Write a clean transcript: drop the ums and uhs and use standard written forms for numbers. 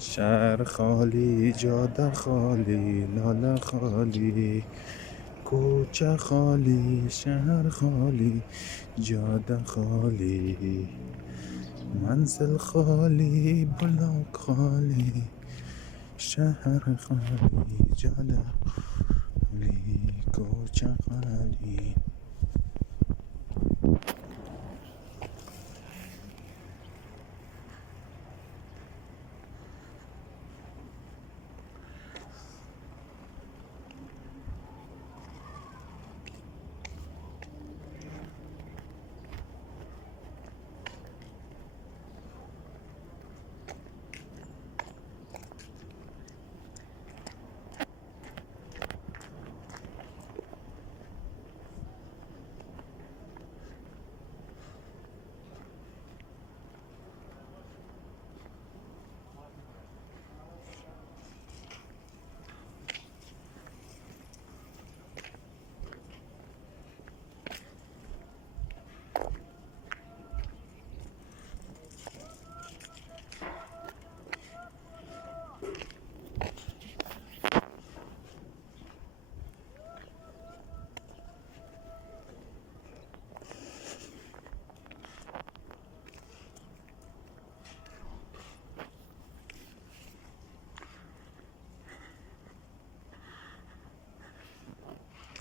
شهر خالی، جاده خالی، لاله خالی، کوچه خالی، شهر خالی، جاده خالی، منزل خالی، بلاک خالی، شهر خالی، جاده خالی، کوچه خالی.